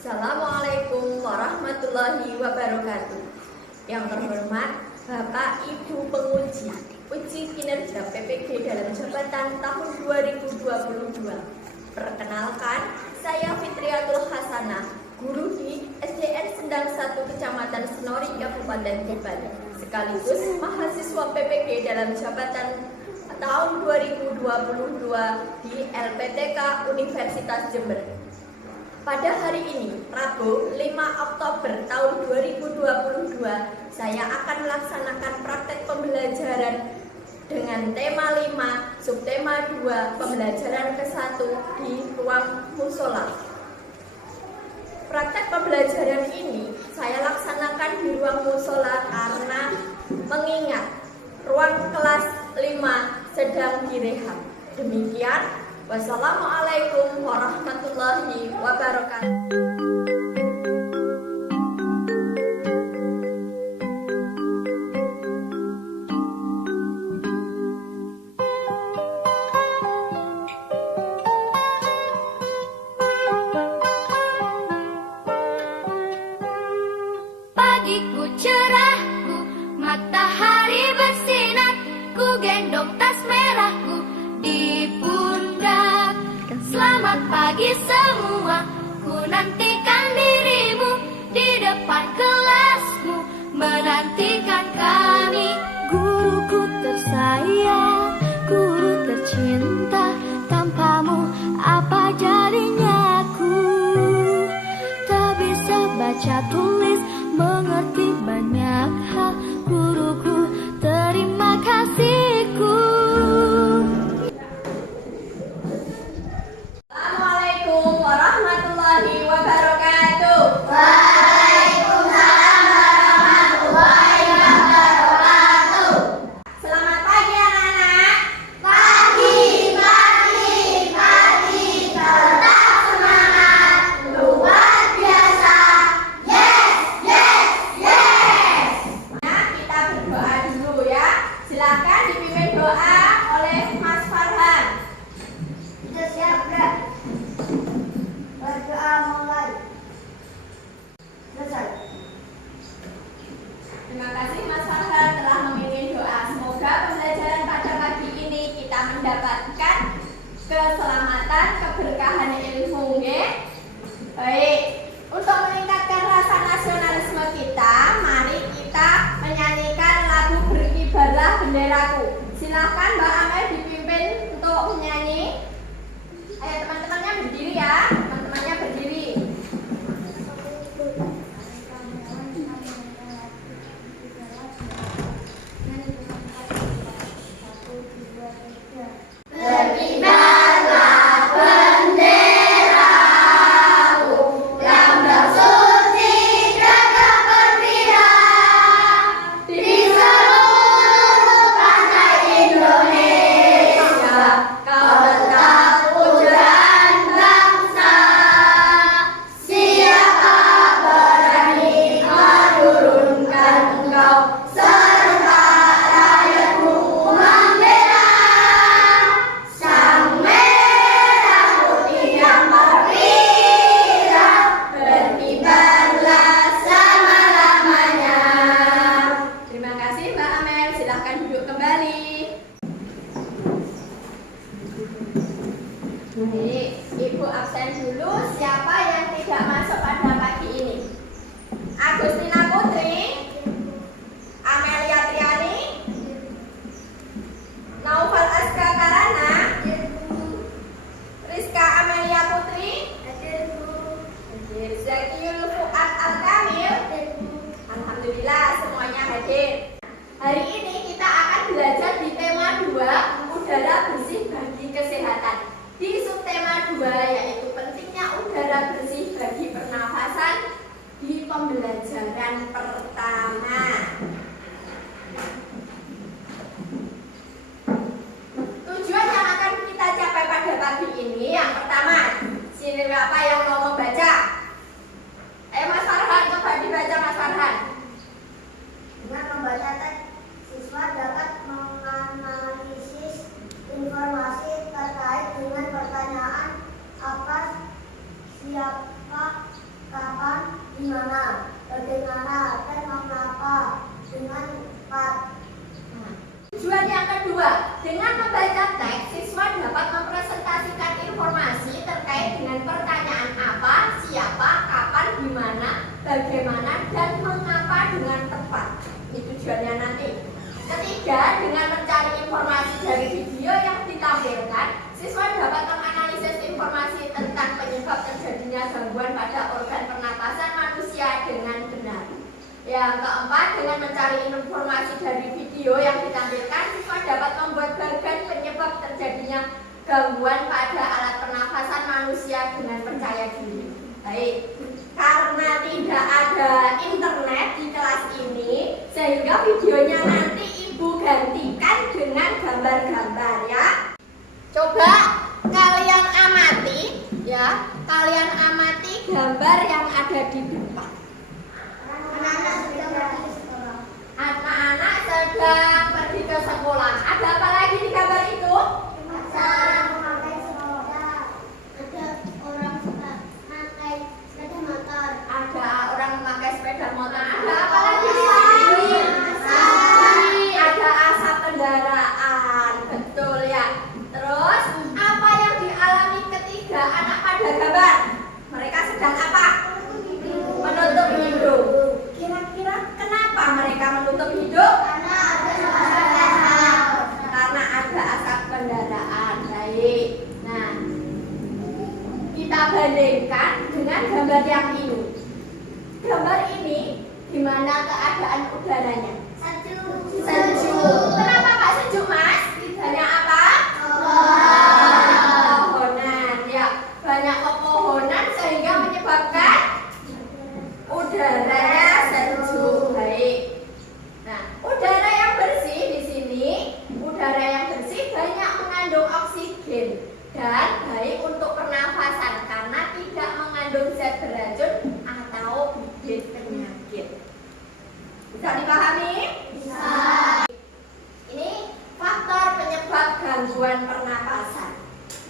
Assalamualaikum warahmatullahi wabarakatuh. Yang terhormat Bapak Ibu penguji uji kinerja PPG dalam jabatan tahun 2022. Perkenalkan, saya Fitriatul Hasanah, guru di SDN Sendang 1 Kecamatan Senori, Kabupaten Tuban, sekaligus mahasiswa PPG dalam jabatan tahun 2022 di LPTK Universitas Jember. Pada hari ini, Rabu 5 Oktober tahun 2022, saya akan melaksanakan praktek pembelajaran dengan tema 5, subtema 2, pembelajaran ke-1 di ruang musola. Praktek pembelajaran ini saya laksanakan di ruang musola karena mengingat ruang kelas 5 sedang direhab. Demikian. Wassalamualaikum warahmatullahi wabarakatuh. Pagiku cerahku, matahari bersinar, ku gendong tas merahku di pundak. Selamat pagi semua, ku nanti kapan, di mana, bagaimana, dan mengapa, dengan cepat. Tujuan yang kedua, dengan membaca teks, siswa dapat mempresentasikan informasi terkait dengan pertanyaan apa, siapa, kapan, di mana, bagaimana, dan mengapa dengan tepat. Ini tujuannya nanti. Ketiga, dengan mencari informasi dari video yang ditampilkan, siswa dapat menganalisis informasi tentang penyebab terjadinya gangguan pada organ pernapasan manusia dengan benar. Yang keempat, dengan mencari informasi dari video yang ditampilkan, siswa dapat membuat bagan penyebab terjadinya gangguan pada alat pernafasan manusia dengan percaya diri. Baik, karena tidak ada internet di kelas ini, sehingga videonya nanti Ibu gantikan dengan gambar-gambar ya. Coba kalian amati ya, kalian amati gambar yang ada di depan. Anak-anak sedang pergi ke sekolah. Anak-anak sedang pergi ke sekolah. Ada apa lagi di gambar itu? Memakai sepeda. Ada orang memakai sepeda motor. Ada orang memakai sepeda motor. Ada apa lagi di sini? Ada asap kendaraan. Betul ya. Terus apa yang dialami ketiga anak pada gambar? Mereka sedang apa? Menutup hidung. Kira-kira kenapa mereka menutup hidung? Karena ada asap kendaraan. Baik. Nah, kita bandingkan dengan gambar yang ini. Gambar ini gimana keadaan udaranya? Sejuk. Kenapa Pak sejuk, Mas? Banyak apa? Pepohonan. Ya, banyak pepohonan sehingga menyebabkan udaranya sejuk. Baik. Nah, udara yang bersih di sini, udara yang bersih banyak mengandung oksigen dan baik untuk pernafasan karena tidak mengandung zat beracun atau bibit penyakit. Bisa dipahami? Bisa. Ini faktor penyebab gangguan pernapasan.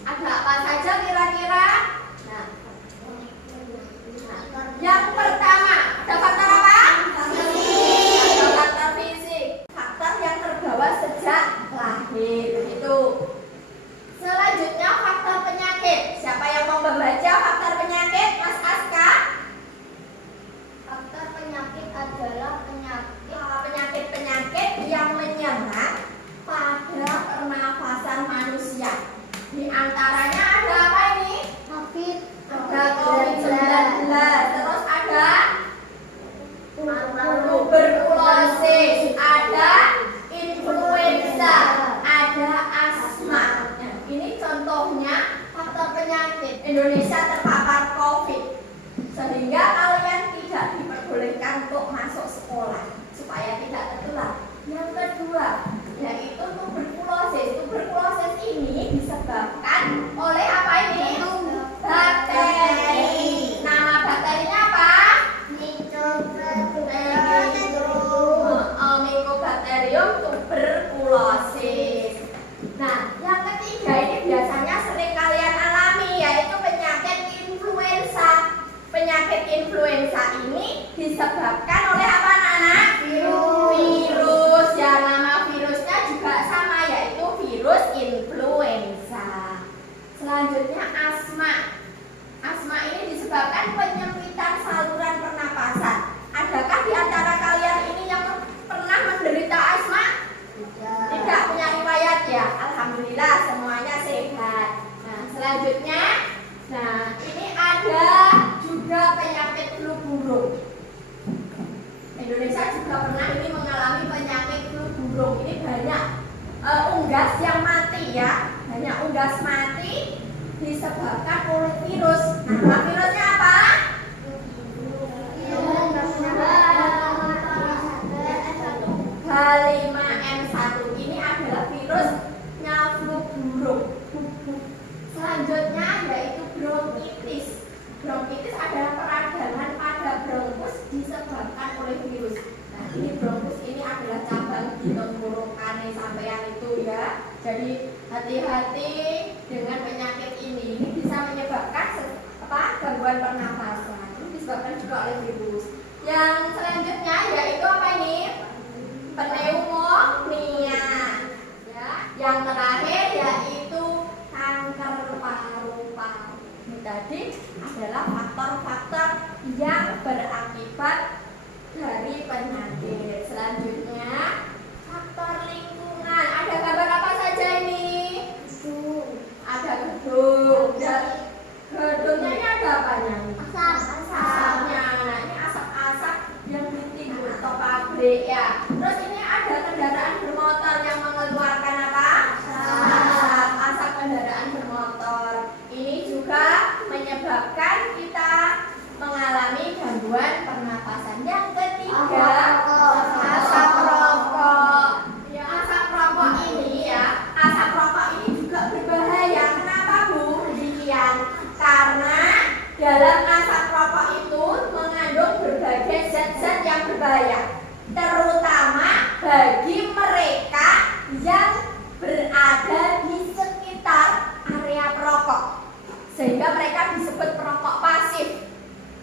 Ada apa saja kira-kira? Nah, yang pertama, ada faktor apa? Ada faktor fisik. Faktor yang terbawa sejak lahir. Begitu. Selanjutnya faktor penyakit. Siapa yang mau membaca faktor penyakit? Mas Aska? Faktor penyakit adalah Penyakit-penyakit yang menyerang pada pernafasan manusia. Di antaranya ada apa ini? COVID, Ada COVID-19, terus ada tuberkulosis, ada influenza, ada asma. Nah, ini contohnya faktor penyakit. Indonesia terpapar COVID, sehingga kalian tidak diperbolehkan untuk masuk sekolah supaya tidak tertular. Yang kedua, yaitu tuberkulosis. Tuberkulosis ini disebabkan oleh apa ini? Bakteri. Nama bakterinya apa? Mycobacterium tuberculosis. Nah, yang ketiga ini biasanya sering kalian alami, yaitu penyakit influenza. Penyakit influenza ini disebabkan oleh apa, anak-anak? Virus. Ya, nama virusnya juga sama, yaitu virus influenza. Selanjutnya asma. Asma ini disebabkan penyempitan saluran pernapasan. Adakah di antara kalian ini yang pernah menderita asma? Tidak punya riwayat ya. Alhamdulillah semuanya sehat. Nah, selanjutnya, nah ini ada juga penyakit flu burung. Indonesia juga pernah ini mengalami penyakit flu burung. Ini banyak unggas yang mati ya. Banyak unggas mati disebabkan oleh virus. Nah, virusnya apa? H5N1. Ini adalah virusnya flu burung. Selanjutnya yaitu bronkitis. Bronkitis adalah peradangan pada bronkus disebabkan oleh virus. Nah, ini bronkus ini adalah cabang di tenggorokan sampean itu ya. Jadi hati-hati dengan penyakit ini. Ini bisa menyebabkan gangguan pernapasan. Ini disebabkan juga oleh virus. Yang selanjutnya yaitu apa ini? Pneumonia. Ya. Yang terakhir yaitu kanker paru-paru. Ini tadi adalah faktor-faktor yang berakibat dari penyakit. Selanjutnya faktor lingkungan. Ada gambar apa saja ini? Ada gedung. Dan gedungnya ini ada apanya? Asapnya. Nah, ini asap-asap yang ditimbul atau pabrik ya. Terus ini ada kendaraan bermotor yang mengeluarkan apa? Asap kendaraan bermotor. Ini juga menyebabkan kita mengalami gangguan pernapasan. Yang ketiga, asap rokok. Ya, asap rokok ini ya, asap rokok ini juga berbahaya. Kenapa Bu? Demikian. Karena dalam asap rokok itu mengandung berbagai zat-zat yang berbahaya, terutama bagi mereka yang berada di sekitar area perokok, sehingga mereka disebut perokok pasif.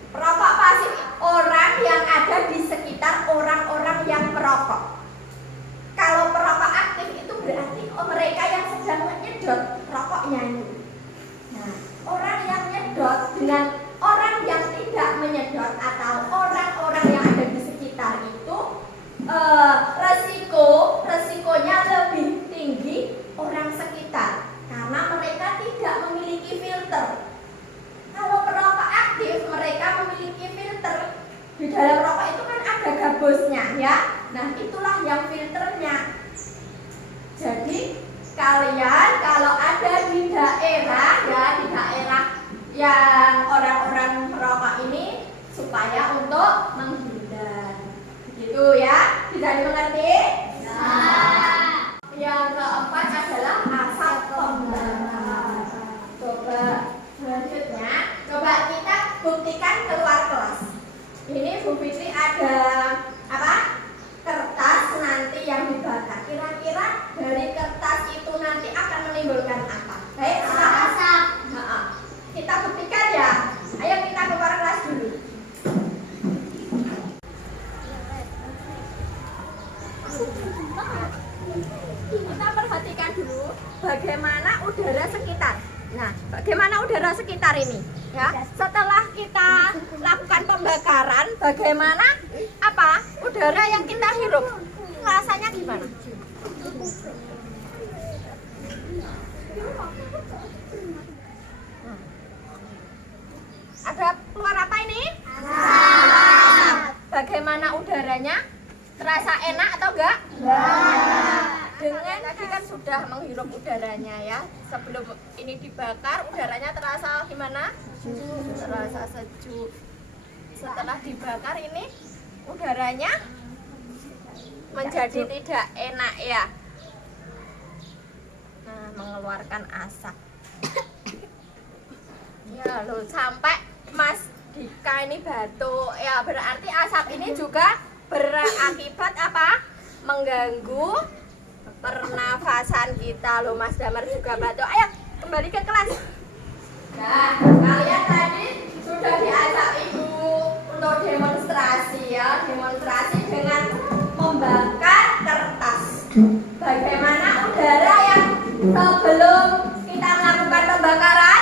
Perokok pasif orang yang ada di sekitar orang-orang yang perokok. Kalau perokok aktif itu berarti mereka yang sedang menyedot rokoknya ini. Nah, orang yang nyedot dengan orang yang tidak menyedot atau orang-orang yang ada di sekitar itu resikonya lebih tinggi orang sekitar karena mereka tidak memiliki filter. Kalau perokok aktif mereka memiliki filter. Di dalam rokok itu kan ada gabusnya ya. Nah, itulah yang filternya. Jadi kalian kalau ada di daerah ya, di daerah yang orang-orang perokok ini supaya untuk menghindar. Begitu ya? Bisa dimengerti? Ya. Yang keempat adalah asap pembakaran. Coba selanjutnya, coba kita buktikan keluar kelas. Ini Bu Fitri ada apa? Kertas nanti yang dibakar. Kira-kira dari kertas itu nanti akan menimbulkan apa? Baik, asap. Kita buktikan ya. Ayo kita keluar kelas dulu. Kita perhatikan dulu bagaimana udara sekitar. Nah, bagaimana udara sekitar ini? Ya, setelah kita lakukan pembakaran, bagaimana apa udara yang kita hirup? Rasanya gimana? Ada keluar apa ini? Bagaimana udaranya? Terasa enak atau enggak? Dengan tadi kan sudah menghirup udaranya ya. Sebelum ini dibakar, udaranya terasa gimana? Terasa sejuk. Setelah dibakar ini udaranya menjadi tidak enak ya. Nah, mengeluarkan asap. Ya loh, sampai Mas Dika ini batuk. Ya, berarti asap ini juga berakibat apa? Mengganggu pernafasan kita loh. Mas Damar juga batuk. Ayo kembali ke kelas. Nah, kalian tadi sudah diajak Ibu untuk demonstrasi ya. Demonstrasi dengan membakar kertas. Bagaimana udara yang sebelum kita melakukan pembakaran?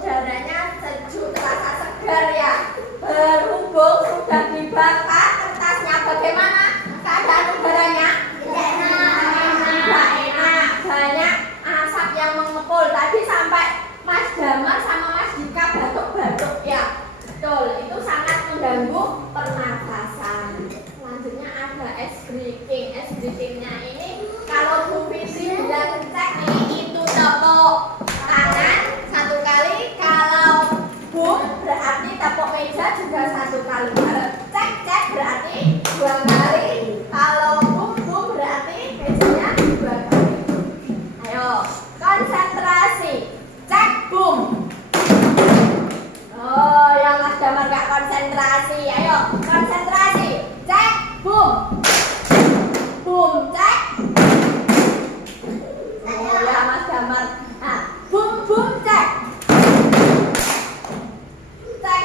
Udaranya sejuk, terasa segar ya. Berhubung sudah dibakar kertasnya, bagaimana keadaan udaranya? Tidak enak, banyak asap yang mengepul. Tadi sampai Mas Damar sama Mas Dika batuk-batuk ya. Betul, itu sangat mengganggu pernafasan. Selanjutnya ada es breaking. Es breakingnya ini kalau Bu Fitri bilang cek nih, itu tepuk tangan satu kali. Kalau boom berarti tepuk meja juga satu kali. Kalau cek berarti dua kali. Kalau boom berarti mejanya dua kali. Ayo konsentrasi. Cek boom. Oh, yang Mas Damar gak konsentrasi. Ayo konsentrasi. Cek boom. Boom cek. Oh ya Mas Damar. Nah, boom cek. Cek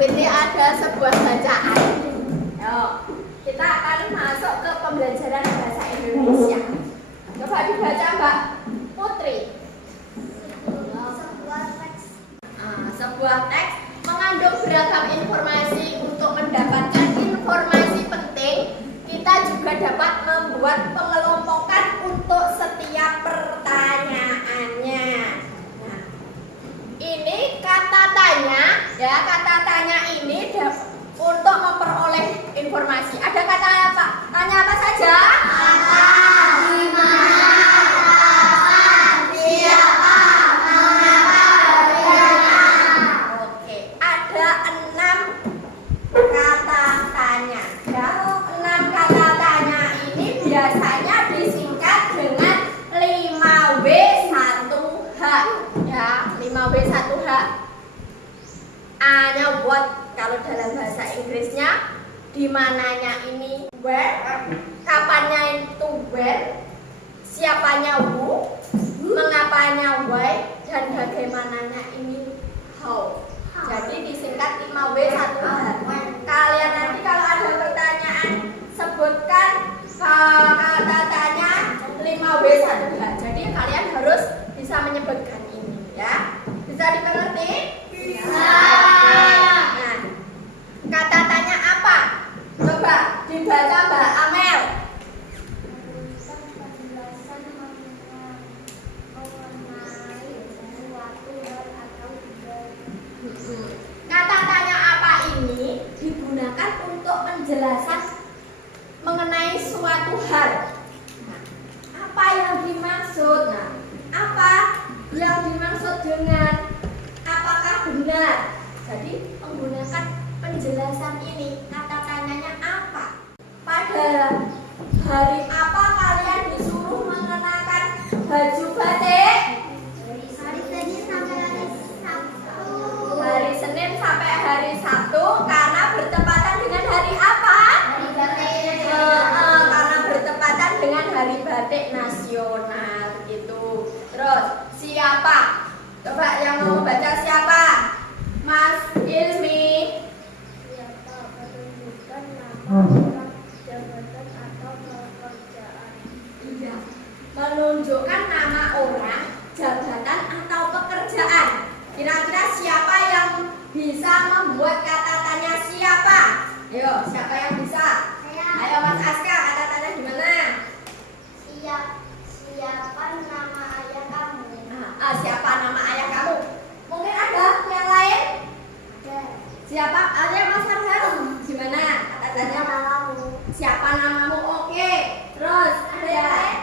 UPT ada sebuah bacaan. Yo, kita akan masuk ke pembelajaran bahasa Indonesia. Coba dibaca Mbak Putri. Sebuah teks mengandung beragam informasi. Untuk mendapatkan informasi penting, kita juga dapat membuat pengelompokan untuk setiap pertanyaannya. Nah, ini kata tanya, ya kata tanya ini untuk memperoleh informasi. Ada kata apa? Tanya apa saja? Apa, di mana, kapan, siapa, mengapa, bagaimana. Oke, ada 6 kata tanya. Ya, 6 kata tanya ini biasanya disingkat dengan 5W1H. Ya, 5W1H. A-nya what kalau dalam bahasa Inggrisnya, di mananya ini where, kapannya itu where, siapanya who, mengapanya why, dan bagaimananya ini how. Jadi disingkat 5W1H. Kalian nanti kalau ada pertanyaan, sebutkan kata tanya 5W1H. Jadi kalian harus bisa menyebutkan ini, ya. Bisa dimengerti? Bisa. Nah, kata tanya apa? Coba dibaca Mbak Amel. Penjelasan mengenai suatu hal atau benda. Kata tanya apa ini digunakan untuk penjelasan mengenai suatu hal. Nah, apa yang dimaksud? Nah, apa yang dimaksud dengan apakah benar? Jadi menggunakan penjelasan ini, kata tanyanya apa? Pada hari apa kalian disuruh mengenakan baju batik? Hari Senin sampai hari Sabtu. Hari Senin sampai hari Sabtu karena bertepatan dengan hari apa? Hari batik. Karena bertepatan dengan Hari Batik Nasional gitu. Terus siapa? Coba yang mau baca siapa? Mas Ilmi. Siapa menunjukkan nama orang, jabatan atau pekerjaan. Iya. Menunjukkan nama orang, jabatan atau pekerjaan. Kira-kira siapa yang bisa membuat kata tanya siapa? Ayo, siapa yang bisa? Saya. Ayo Mas Aska, kata tanya gimana? Siapa nama ayah kamu? Siapa nama ayah kamu? Mungkin ada yang lain? Ada. Siapa? Ada Mas Farhan? Gimana? Kata tanya Namamu. siapa namamu? Oke. Terus ada yang lain?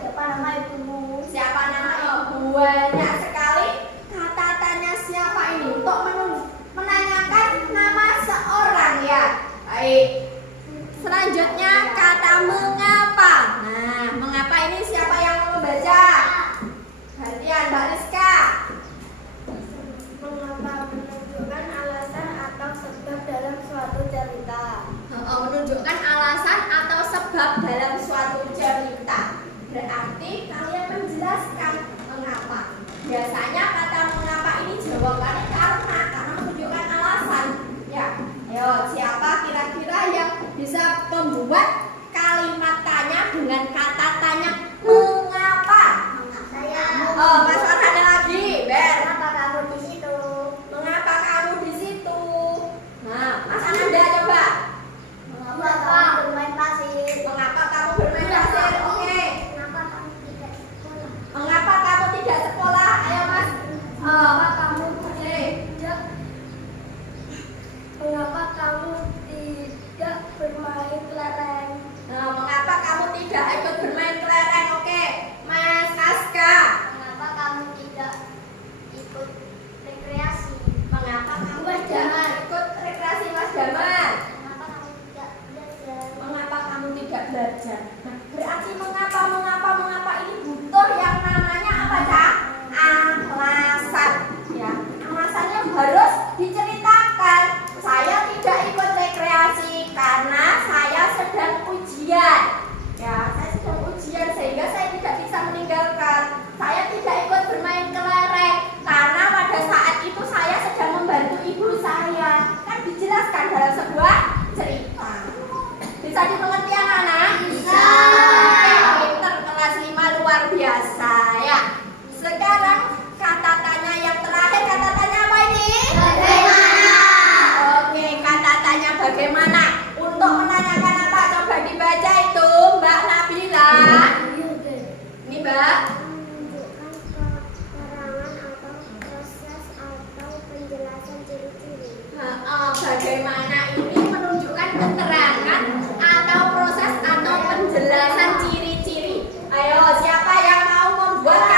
Siapa nama ibumu? Siapa nama ibu? Banyak sekali kata tanya siapa ini untuk menanyakan nama seorang ya. Baik. Selanjutnya kata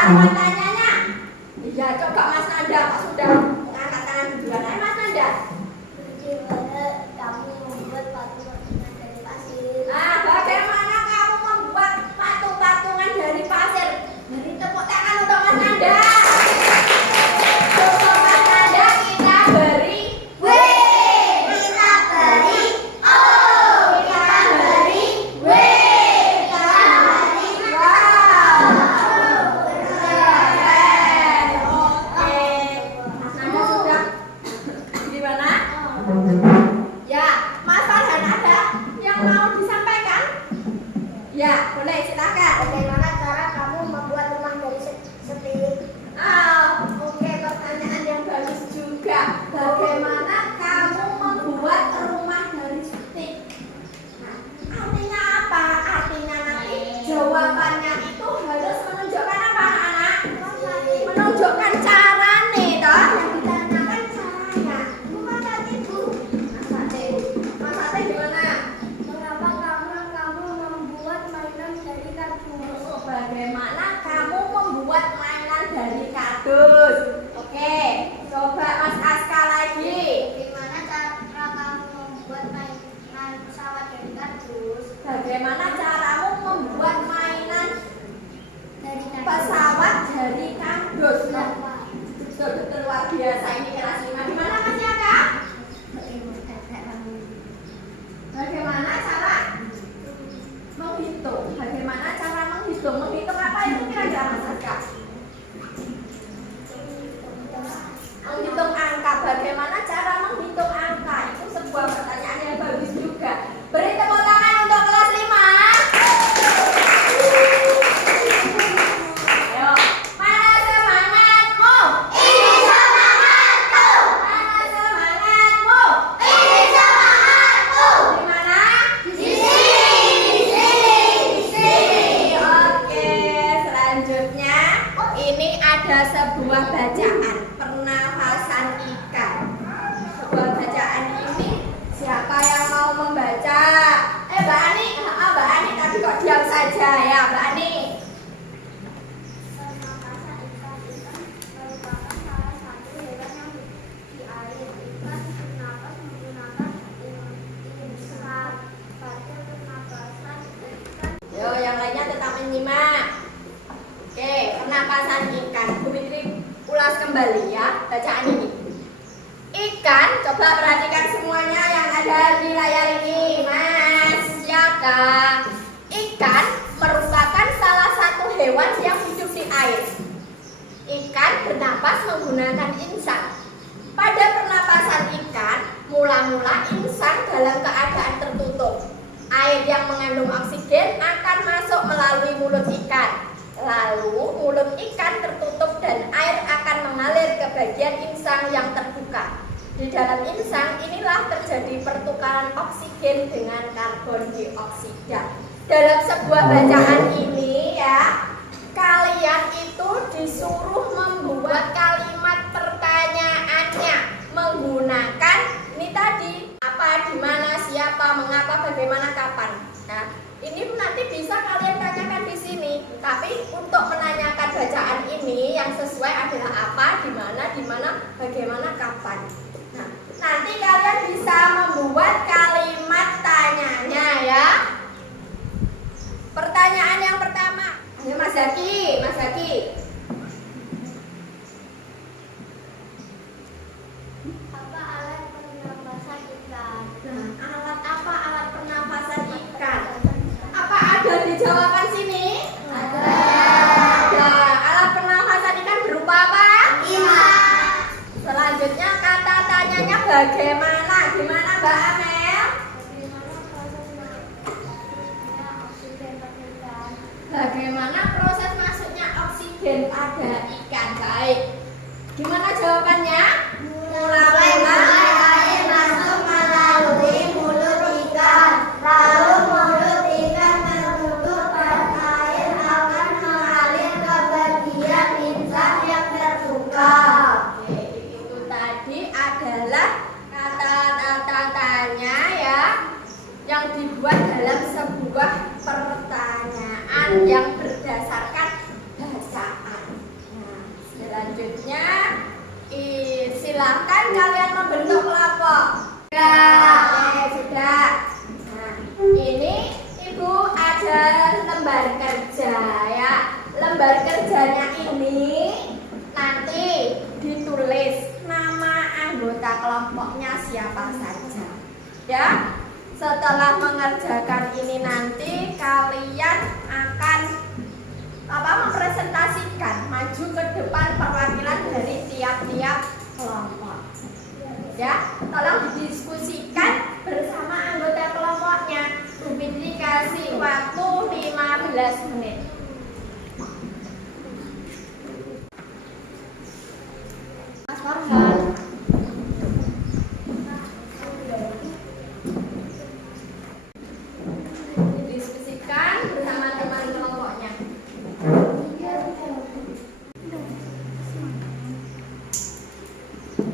kalimat tanyanya? Iya, coba Mas Nanda, Pak sudah angkat tangan duluan. Ayo Mas Nanda. Bagaimana kamu membuat patung-patungan dari pasir? Nah, bagaimana kamu membuat patung-patungan dari pasir? Beri tepuk tangan untuk Mas Nanda. Untuk Mas Nanda kita beri W. Kita beri O. Kita beri W. Kita beri wow. Keren. Oke. Mas Nanda sudah gimana? Ya, Mas Farhan ada yang mau disampaikan? Ya, boleh silakan. Bagaimana cara kamu membuat rumah dari setik? Oke, pertanyaan yang bagus juga. Bagaimana kamu membuat rumah dari stik? Nah, artinya apa? Artinya nanti jawabannya itu harus menunjukkan apa, anak-anak? Menunjukkan cara nih, toh? Yang ditanyakan caranya. Bukan tadi Bu. Mas Ate gimana? Mengapa kamu membuat mainan dari kardus? Bagaimana kamu membuat mainan dari kardus? Oke, coba Mas Aska lagi. Bagaimana cara kamu membuat mainan pesawat dari kardus? Bagaimana caramu membuat mainan Dari pesawat dari kardus? Betul-betul luar biasa ini kelas 5. Gimana Mas Yaka? Bagaimana cara menghitung? Bagaimana cara menghitung? Menghitung apa itu kira-kira Mas Aska? Menghitung angka. Bagaimana cara menghitung angka? Itu sebuah pertanyaan yang bagus juga. Beri tepuk tangan untuk kelas 5. Ayo, mana semangatmu? Ini semangatku. Mana semangatmu? Ini semangatku. Di mana? Di sini. Oke, selanjutnya ini ada sebuah bacaan pernafasan ikan. Sebuah bacaan ini siapa yang mau membaca? Mbak Ani, Mbak Ani tadi kok diam saja ya, Mbak Ani. Pernapasan ikan merupakan salah satu hewan yang di air. Ikan bernapas menggunakan insang pada pernapasan ikan. Yo, yang lainnya tetap menyimak. Oke, pernapasan ikan. Bu Fitri ulas kembali ya bacaan ini. Ikan, coba perhatikan semuanya yang ada di layar ini, Mas Yaka. Ikan merupakan salah satu hewan yang hidup di air. Ikan bernapas menggunakan insang. Pada pernapasan ikan, mula-mula insang dalam keadaan tertutup. Air yang mengandung oksigen akan masuk melalui mulut ikan. Lalu mulut ikan tertutup dan air akan mengalir ke bagian insang yang terbuka. Di dalam insang inilah terjadi pertukaran oksigen dengan karbon dioksida. Dalam sebuah bacaan ini ya, kalian itu disuruh membuat kalimat pertanyaannya menggunakan ini tadi apa, di mana, siapa, mengapa, bagaimana, kapan. Nah, ini nanti bisa kalian tanyakan di sini. Tapi untuk menanyakan bacaan ini yang sesuai adalah apa, di mana, bagaimana, kapan. Nah, nanti kalian bisa membuat kalimat tanyanya ya. Pertanyaan yang pertama. Ayo Mas Zaki, Mas Zaki. Apa alat pernapasan ikan? Nah, alat apa alat pernapasan ikan? Apa ada di jawaban sini? Ada. Ada. Alat pernapasan ikan berupa apa? Ikan. Selanjutnya kata tanyanya bagaimana? Gimana Mbak Amel? Bagaimana proses masuknya oksigen pada Bagaimana proses masuknya oksigen pada ikan? ikan? Baik. Gimana jawabannya? Mula-mula air masuk melalui mulut ikan, lalu mulut ikan tertutup dan air akan mengalir ke bagian insang yang terbuka. Oke, itu tadi adalah kata-kata tanya ya yang dibuat dalam sebuah pertanyaan yang berdasarkan bacaan. kalian membentuk kelompok? Sudah. Sudah. Nah, ini Ibu ada lembar kerja ya. Lembar kerjanya ini nanti ditulis nama anggota kelompoknya siapa saja. Ya. Setelah mengerjakan ini nanti kalian akan mempresentasikan maju ke depan perwakilan dari tiap-tiap kelompok. Ya, tolong didiskusikan bersama anggota kelompoknya. Bu Fitri kasih waktu 15 menit. Mas Farhan. Didiskusikan bersama teman kelompoknya.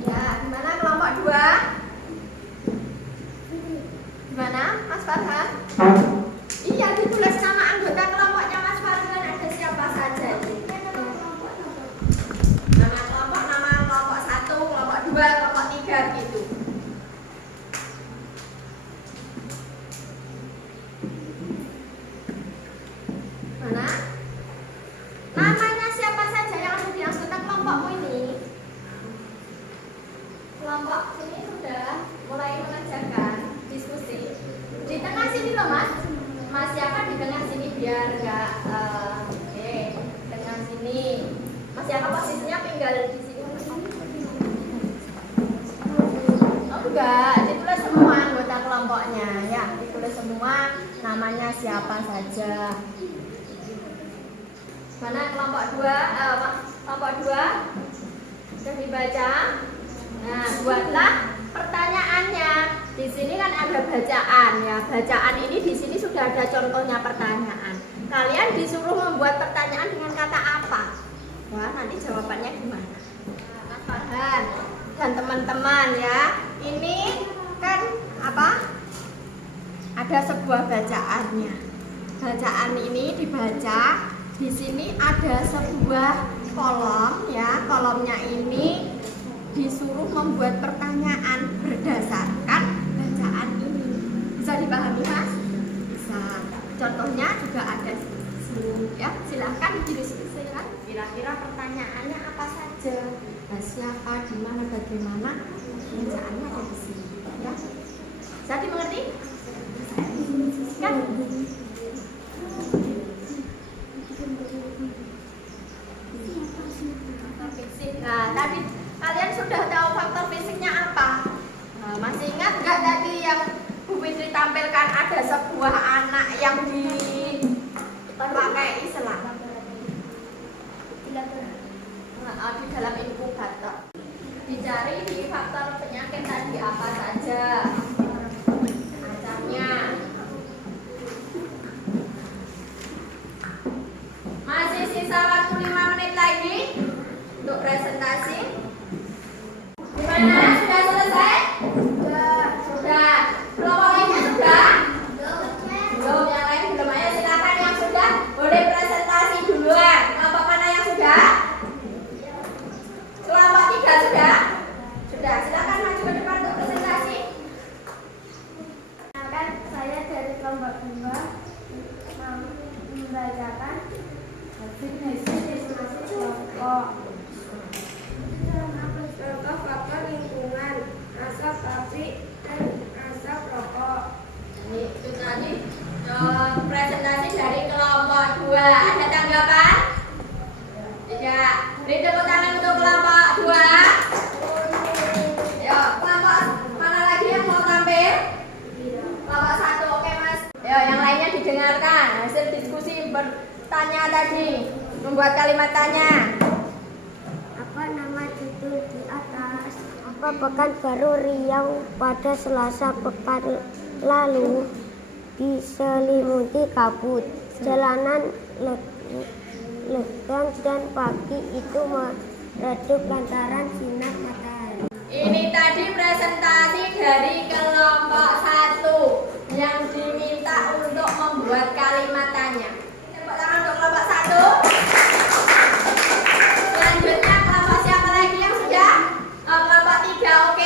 Ya, gimana kelompok 2? Gimana, Mas Farhan? Iya, ditulis nama anggota kelompoknya Mas Farhan. Ada siapa saja? Nama kelompok 1, kelompok 2, kelompok 3 gitu. Mana? Namanya siapa saja yang ada di anggota kelompokmu ini? Kelompok ini sudah mulai mengerjakan diskusi. Di tengah sini loh Mas. Mas siapa di tengah sini biar enggak oke, tengah sini. Mas siapa posisinya tinggal di sini? Oh enggak, ditulis semua anggota kelompoknya ya, ditulis semua namanya siapa saja. Mana kelompok 2? Kelompok 2 sudah dibaca. Nah, buatlah pertanyaannya. Di sini kan ada bacaan ya. Bacaan ini di sini sudah ada contohnya pertanyaan. Kalian disuruh membuat pertanyaan dengan kata apa? Wah, nanti jawabannya gimana? Mas Farhan dan teman-teman ya. Ini kan apa? Ada sebuah bacaannya. Bacaan ini dibaca. Di sini ada sebuah kolom ya. Kolomnya ini disuruh membuat pertanyaan berdasarkan bacaan ini. Bisa dipahami Mas? Bisa. Contohnya juga ada di sini ya. Silahkan didiskusikan. Kira-kira pertanyaannya apa saja? Nah, siapa, di mana, bagaimana? Bacaannya ada di sini ya. Bisa dimengerti? Kan? Nah, tadi kalian sudah tahu faktor fisiknya apa? Nah, masih ingat nggak tadi yang Bu Fitri tampilkan ada sebuah anak yang dipakai selang? Di dalam inkubator. Dicari di faktor penyakit tadi apa saja? Acamnya. Masih sisa waktu 5 menit lagi untuk presentasi. Gimana? Sudah selesai? Sudah. Kelompok lainnya sudah? Belum, yang lain belum. Ayo silakan yang sudah boleh presentasi duluan. Kelompok mana yang sudah? Kelompok 3 sudah? Sudah. Silakan maju ke depan untuk presentasi. Kan saya dari kelompok 2 membacakan hasil estimasi kelompok. Contoh faktor lingkungan, asap pabrik dan asap rokok. Ini itu tadi presentasi dari kelompok 2. Ada tanggapan? Tidak. Beri tepuk tangan untuk kelompok 2. Yo, kelompok mana lagi yang mau tampil? Kelompok 1, oke Mas. Yo, yang lainnya didengarkan hasil diskusi bertanya tadi. Membuat kalimat tanya. Apa nama judul di atas? Apa Pekanbaru Riau pada Selasa pekan lalu diselimuti kabut. Jalanan legam dan pagi itu meredup lantaran sinar matahari. Ini tadi presentasi dari kelompok 1 yang diminta untuk membuat kalimat tanya. Tepuk tangan untuk kelompok 1. Selanjutnya kelompok siapa lagi yang sudah? Kelompok 3, oke.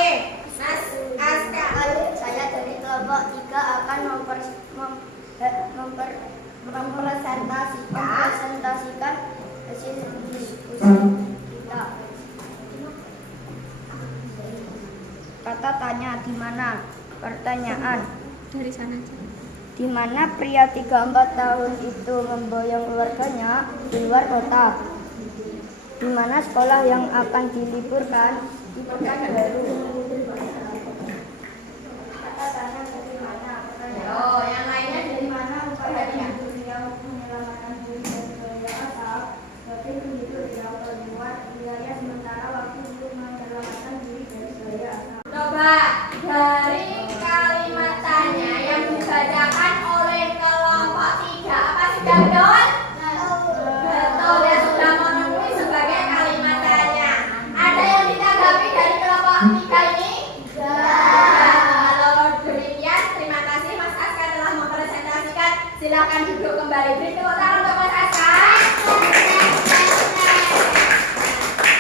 mempresentasikan hasil diskusi kita. Kata tanya di mana? Pertanyaan. Dari sana aja. Di mana pria 34 tahun itu memboyong keluarganya di luar kota? Di mana sekolah yang akan diliburkan di Pekanbaru? Kata tanya dari mana? Oh, yang lainnya Dari mana upaya beliau menyelamatkan diri dari bahaya asap sebagai penduduk yang terbuat wilayah sementara waktu untuk menyelamatkan diri dari bahaya asap? Coba dari kalimat tanya yang dibacakan oleh kelompok 3 apa sudah betul? Betul, ya sudah memenuhi sebagai kalimat tanya. Ada yang ditanggapi dari kelompok 3 ini? Kalau demikian, terima kasih Mas Askar telah mempresentasikan. Silakan duduk kembali. Beri tepuk tangan untuk Mas Askar.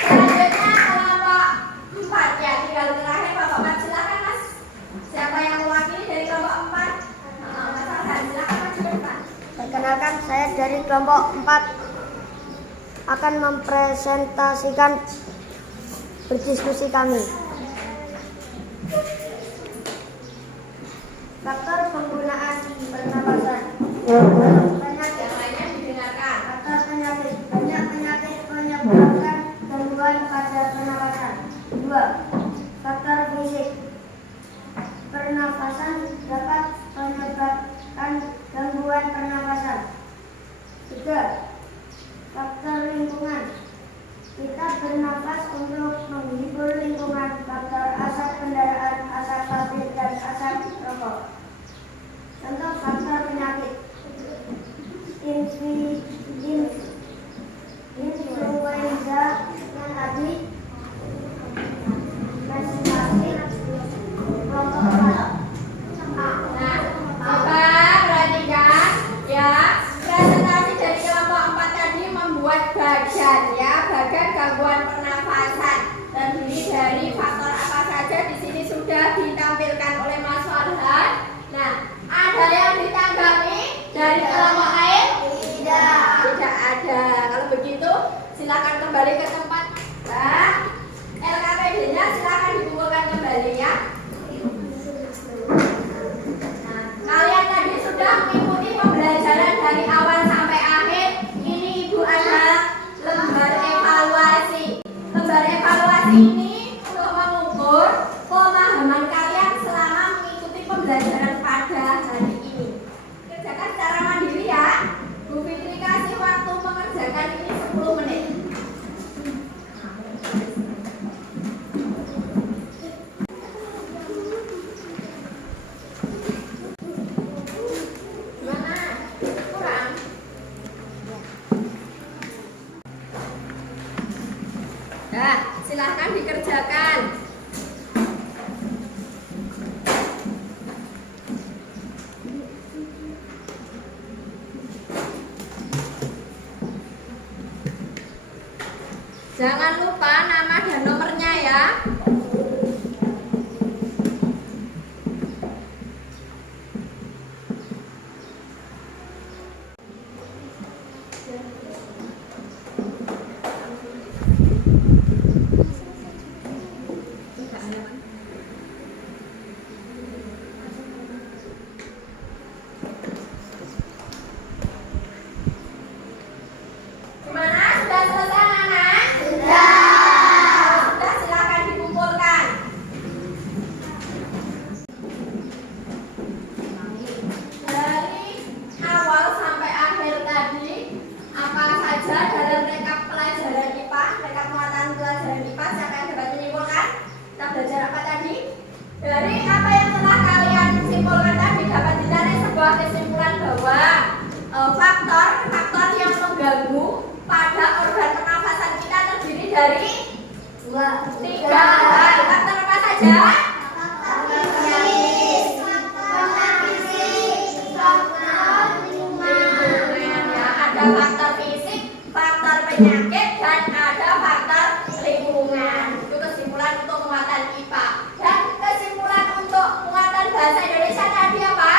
Selanjutnya kelompok 4 ya, tinggal terakhir kelompok 4. Silakan Mas. Siapa yang mewakili dari kelompok 4? Mas Arhan, silakan maju ke depan. Perkenalkan, saya dari kelompok 4 akan mempresentasikan berdiskusi kami. Faktor penggunaan pernapasan. Penyakit. Yang lainnya didengarkan. Faktor penyakit. Banyak penyakit menyebabkan gangguan pada pernapasan. 2. Faktor fisik. Pernapasan dapat menyebabkan gangguan pernapasan. 3. Faktor lingkungan. Kita bernapas untuk menghibur lingkungan. Faktor asap kendaraan, asap pabrik, dan asap rokok. Contoh faktor penyakit. Influenza yang tadi, vaccinasi, rokok keras. Nah, coba perhatikan ya, presentasi dari kelompok 4 tadi membuat bagan ya, bagan gangguan pernafasan. Terdiri dari faktor apa saja di sini sudah ditampilkan oleh Mas Farhan. Nah, ada yang ditanggapi dari kelompok lain? Tidak ada. Kalau begitu, silakan kembali ke tempat. Nah, LKPD-nya silakan dikumpulkan kembali ya. Nah, kalian tadi sudah mengikuti pembelajaran dari awal sampai akhir. Ini Ibu adalah lembar evaluasi. Lembar evaluasi ini untuk mengukur pemahaman kalian selama mengikuti pembelajaran pada hari ini. Kerjakan secara mandiri ya. Bu Fitri kasih waktu mengerjakan ini 10 menit. Gimana? Kurang? Nah, silahkan dikerjakan. Jangan lupa nama dan nomornya ya. Gimana? Sudah selesai anak-anak? Sudah, silakan dikumpulkan. Dari awal sampai akhir tadi, apa saja dalam rekap pelajaran IPA, rekap muatan pelajaran IPA, siapa yang dapat menyimpulkan? Kita belajar apa tadi? Dari apa yang telah kalian simpulkan tadi dapat ditarik sebuah kesimpulan bahwa faktor yang mengganggu pada organ pernafasan kita terdiri dari 3 hal. Faktor apa saja? Ada faktor fisik, faktor penyakit, dan ada faktor lingkungan. Itu kesimpulan untuk muatan IPA. Dan kesimpulan untuk muatan bahasa Indonesia tadi apa?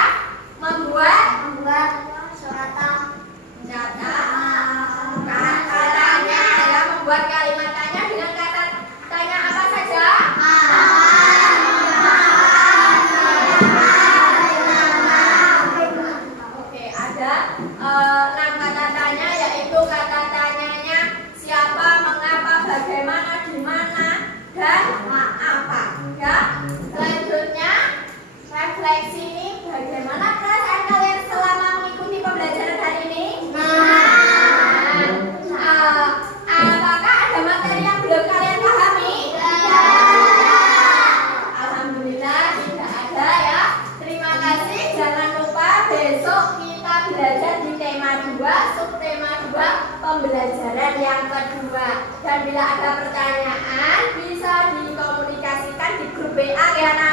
Membuat Surata. Nah, BA ya anak